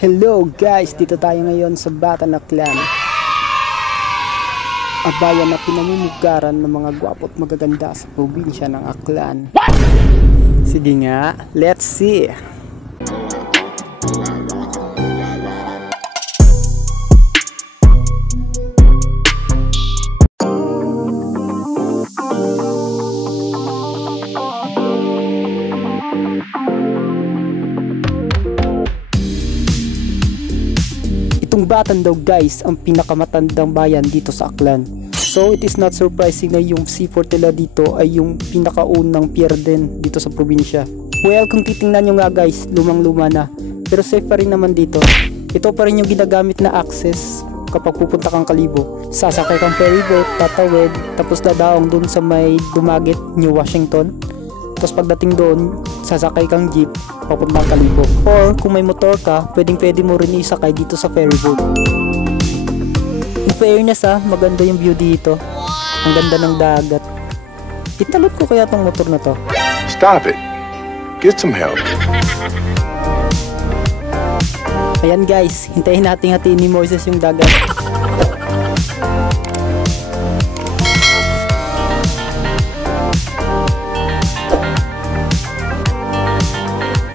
Hello guys, dito tayo ngayon sa Batan Aklan, ang bayan na pinamumugaran ng mga gwapo at magaganda sa probinsya ng Aklan. Sige nga, let's see! Itong Batan daw guys ang pinakamatandang bayan dito sa Aklan. So it is not surprising na yung seaport nila dito ay yung pinakaunang pier din dito sa probinsya. Well, kung titingnan nyo nga guys, lumang-luma na. Pero safe pa rin naman dito. Ito pa rin yung ginagamit na access kapag pupunta kang Kalibo. Sasakay kang ferry boat, tatawid, tapos dadaong dun sa may Dumaguete, New Washington. Tapos pagdating doon, sasakay kang jeep papuntang Kalibo. Or kung may motor ka, pwede mo rin isakay dito sa ferry boat. In fairness maganda yung view dito. Ang ganda ng dagat. Italot ko kaya tong motor na to. Stop it. Get some help. Ayan guys, hintayin natin hatiin ni Moises yung dagat.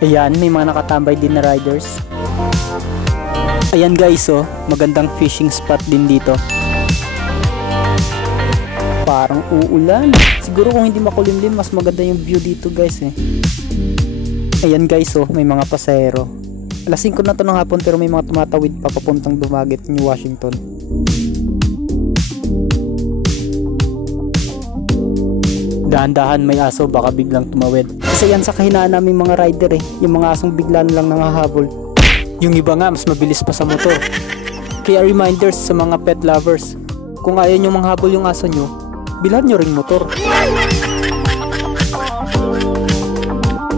Ayan, may mga nakatambay din na riders. Ayan guys, magandang fishing spot din dito. Parang uulan. Siguro kung hindi makulimlim, mas maganda yung view dito guys Ayan guys, may mga pasahero. Alas 5 na to ng hapon pero may mga tumatawid pa papuntang Dumaguete, New Washington. Dahan-dahan, may aso, baka biglang tumawid. Kasi yan sa kahinaan namin mga rider yung mga asong bigla na lang nangahabol. Yung iba nga mas mabilis pa sa motor. Kaya reminders sa mga pet lovers, kung ayaw nyo manghabol yung aso nyo, bilhan nyo ring motor.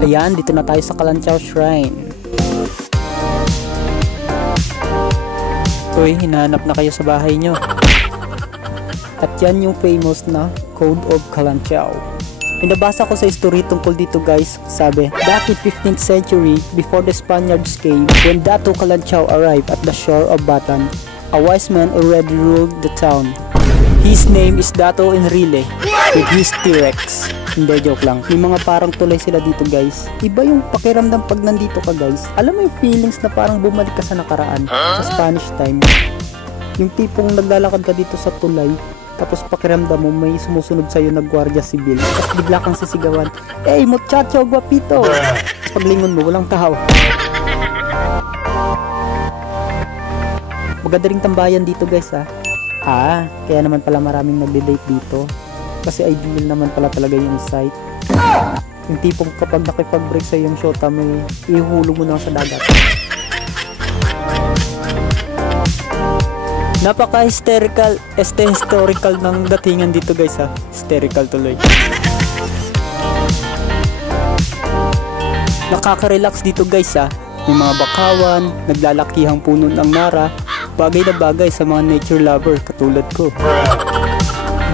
Ayan, dito na tayo sa Kalanchaw Shrine. Uy, hinahanap na kayo sa bahay nyo. At yan yung famous na Code of Kalanchaw. May nabasa ko sa history tungkol dito guys. Sabi, back in 15th century, before the Spaniards came, when Dato Kalanchaw arrived at the shore of Batan, a wise man already ruled the town. His name is Dato Enrile, with his T-Rex. Hindi, joke lang. May mga parang tulay sila dito guys. Iba yung pakiramdam pag nandito ka guys. Alam mo yung feelings na parang bumalik ka sa nakaraan, sa Spanish time. Yung tipong naglalakad ka dito sa tulay, tapos pakiramdam mo may sumusunod sa'yo na Guardia Civil. Tapos bigla kang sisigawan, "Hey muchacho, guapito!" Tapos paglingon mo, walang tao. Maganda ring tambayan dito guys kaya naman pala maraming nagde-date dito. Kasi ideal naman pala talaga yung site. Yung tipong kapag nakipag-break sa'yo yung shota, may ihulog mo lang sa dagat. Napaka-hysterical, historical ng datingan dito guys hysterical tuloy. Nakaka-relax dito guys May mga bakawan, naglalakihang puno ng nara. Bagay na bagay sa mga nature lover katulad ko.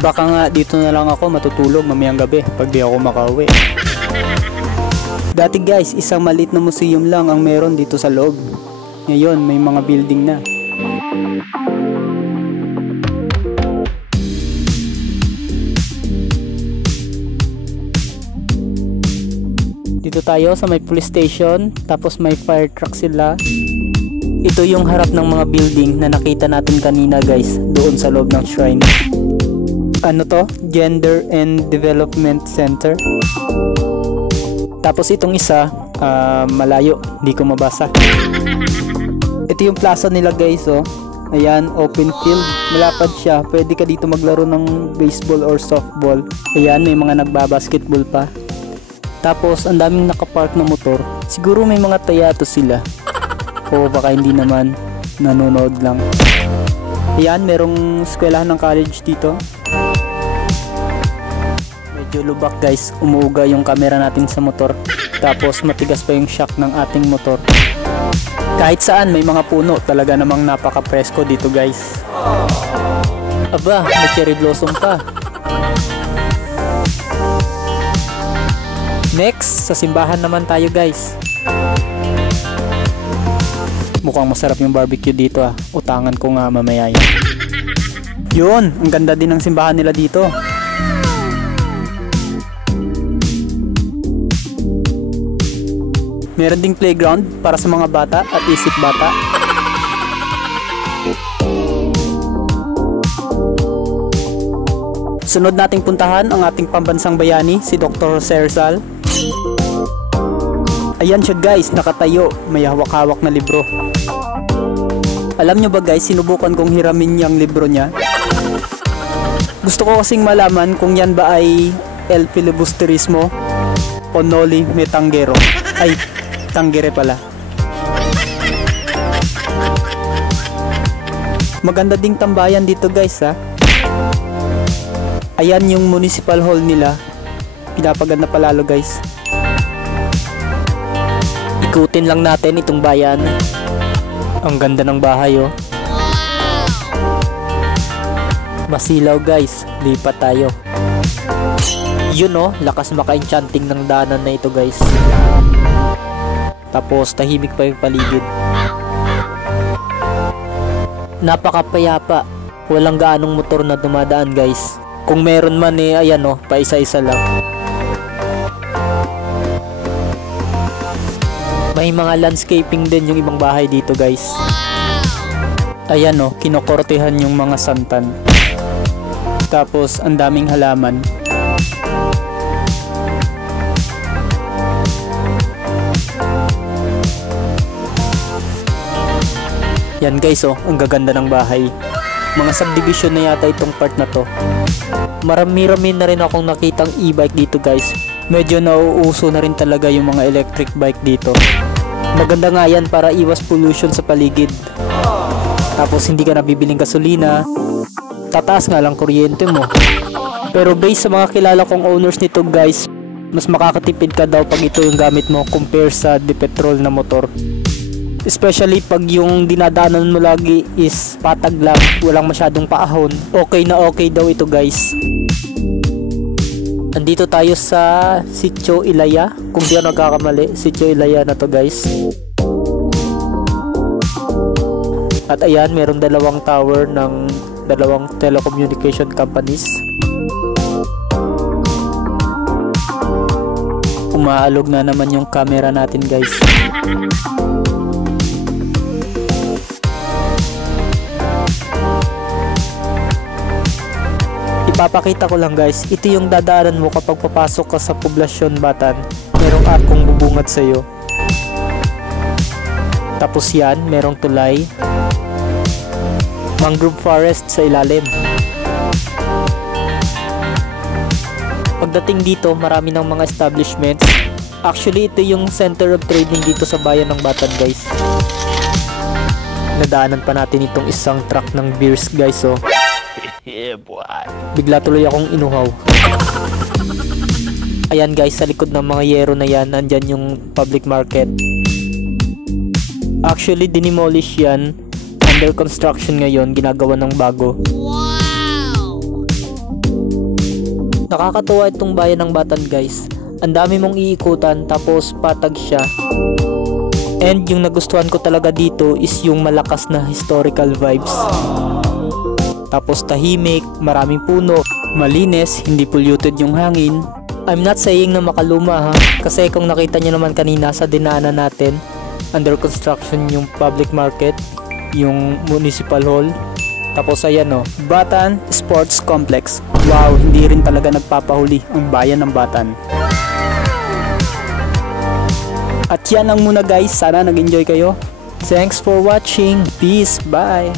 Baka nga dito na lang ako matutulog mamayang gabi pag di ako makauwi. Dati guys, isang maliit na museum lang ang meron dito sa loob. Ngayon may mga building na. Dito tayo sa may police station, tapos may fire truck sila. Ito yung harap ng mga building na nakita natin kanina guys, doon sa loob ng shrine. Ano to? Gender and Development Center. Tapos itong isa, malayo, hindi ko mabasa. Ito yung plaza nila guys Ayan, open field, malapad siya. Pwede ka dito maglaro ng baseball or softball. Ayan, may mga nagbabasketball pa. Tapos ang daming nakapark na motor. Siguro may mga tayato sila. O baka hindi naman, nanonood lang. Ayan, merong eskwelahan ng college dito. Medyo lubak guys, umuuga yung camera natin sa motor. Tapos matigas pa yung shock ng ating motor. Kahit saan may mga puno, talaga namang napaka-presko dito guys. Aba, may cherry blossom pa. Next, sa simbahan naman tayo guys. Mukhang masarap yung barbecue dito ah. Utangan ko nga mamaya yun. Yun, ang ganda din ng simbahan nila dito. Meron ding playground para sa mga bata at isip bata. Sunod nating puntahan ang ating pambansang bayani, si Dr. Jose Rizal. Ayan siya guys, nakatayo, may hawak-hawak na libro. Alam nyo ba guys, sinubukan kong hiramin yung libro niya. Gusto ko kasing malaman kung yan ba ay El Filibusterismo o Noli Me Tangere. Ay, Tangere pala. Maganda ding tambayan dito guys ha. Ayan yung municipal hall nila. Pinapaganda palalo guys. Ikutin lang natin itong bayan. Ang ganda ng bahay oh. Masilaw guys, lipat tayo. Yun oh, lakas maka-enchanting ng daanan na ito guys. Tapos tahimik pa yung paligid. Napakapayapa. Walang gaanong motor na dumadaan guys. Kung meron man eh, ayan oh, paisa-isa lang. May mga landscaping din yung ibang bahay dito guys. Ayan oh, kinokortehan yung mga santan. Tapos ang daming halaman. Yan guys oh, ang gaganda ng bahay. Mga subdivision na yata itong part na to. Marami-rami na rin akong nakitang e-bike dito guys. Medyo nauuso na rin talaga yung mga electric bike dito. Maganda nga yan para iwas pollution sa paligid. Tapos hindi ka nabibiling gasolina. Tataas nga lang kuryente mo. Pero based sa mga kilala kong owners nito guys, mas makakatipid ka daw pag ito yung gamit mo compare sa di-petrol na motor. Especially pag yung dinadaanan mo lagi is patag lang, walang masyadong paahon. Okay na okay daw ito guys. Andito tayo sa Sitio Ilaya. Kung di ako nagkakamali, Sitio Ilaya na to guys. At ayan, merong dalawang tower ng dalawang telecommunication companies. Umaalog na naman yung camera natin guys. Ipapakita ko lang guys, ito yung dadaanan mo kapag papasok ka sa Poblacion Batan. Merong arkong bubungad sa'yo. Tapos yan, merong tulay. Mangrove forest sa ilalim. Pagdating dito, marami ng mga establishments. Actually, ito yung center of trading dito sa bayan ng Batan guys. Nadaanan pa natin itong isang truck ng beers guys oh. Yeah, boy. Bigla tuloy akong inuhaw. Ayan guys, sa likod ng mga yero na yan, nandyan yung public market. Actually, dinimolish yan. Under construction ngayon, ginagawa ng bago. Wow! Nakakatuwa itong bayan ng Batan guys. Ang dami mong iikutan, tapos patag siya. And yung nagustuhan ko talaga dito is yung malakas na historical vibes. Tapos tahimik, maraming puno, malinis, hindi polluted yung hangin. I'm not saying na makaluma ha, kasi kung nakita nyo naman kanina sa dinaanan natin, under construction yung public market, yung municipal hall. Tapos ayan o, Batan Sports Complex. Wow, hindi rin talaga nagpapahuli ang bayan ng Batan. At yan ang muna guys, sana nag-enjoy kayo. Thanks for watching, peace, bye!